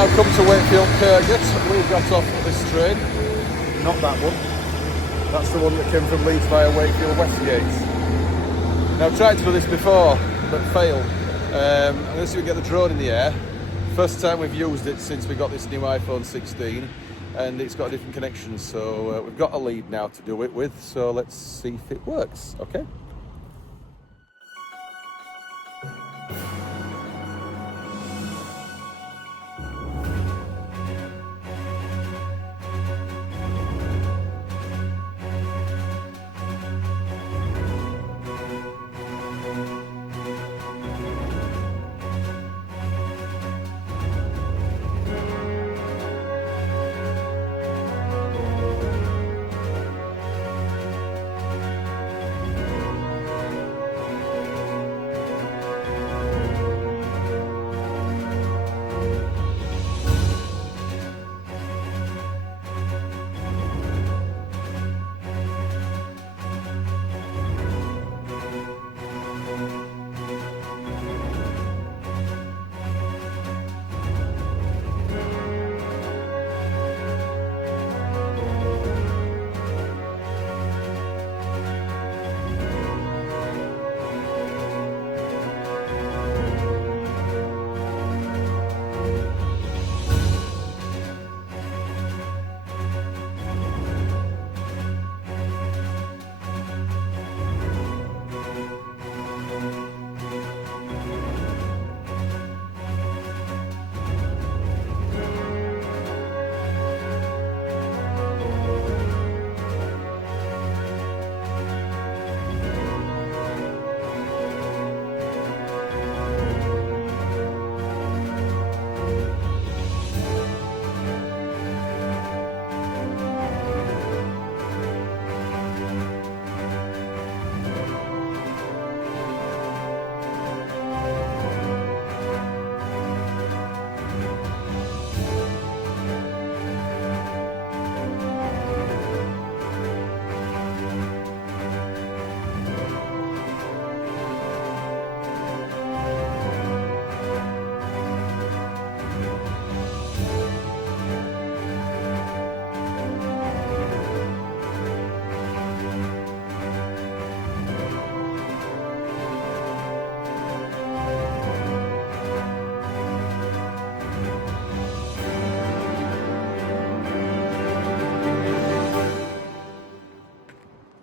now come to Wakefield Kirkgate. We've got off this train, not that one. That's the one that came from Leeds via Wakefield Westgate. Now I've tried to do this before, but failed. Unless we get the drone in the air. First time we've used it since we got this new iPhone 16, and it's got a different connection. So we've got a lead now to do it with. So let's see if it works. Okay.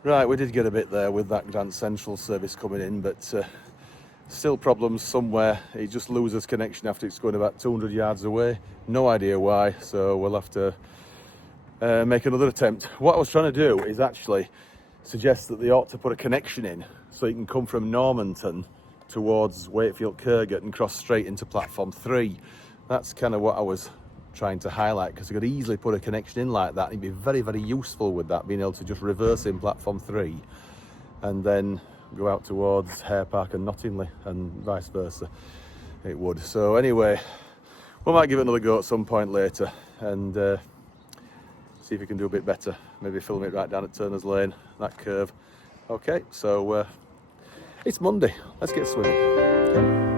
Right, we did get a bit there with that Grand Central service coming in, but still problems somewhere. It just loses connection after it's going about 200 yards away. No idea why, so we'll have to make another attempt. What I was trying to do is actually suggest that they ought to put a connection in so you can come from Normanton towards Wakefield Kirkgate and cross straight into platform 3. That's kind of what I was trying to highlight, because you could easily put a connection in like that and it'd be very, very useful with that, being able to just reverse in platform 3 and then go out towards Hare Park and Nottingley and vice versa. It would. So anyway, we might give it another go at some point later and see if we can do a bit better. Maybe film it right down at Turner's Lane, that curve. Okay, so it's Monday. Let's get swimming. Okay.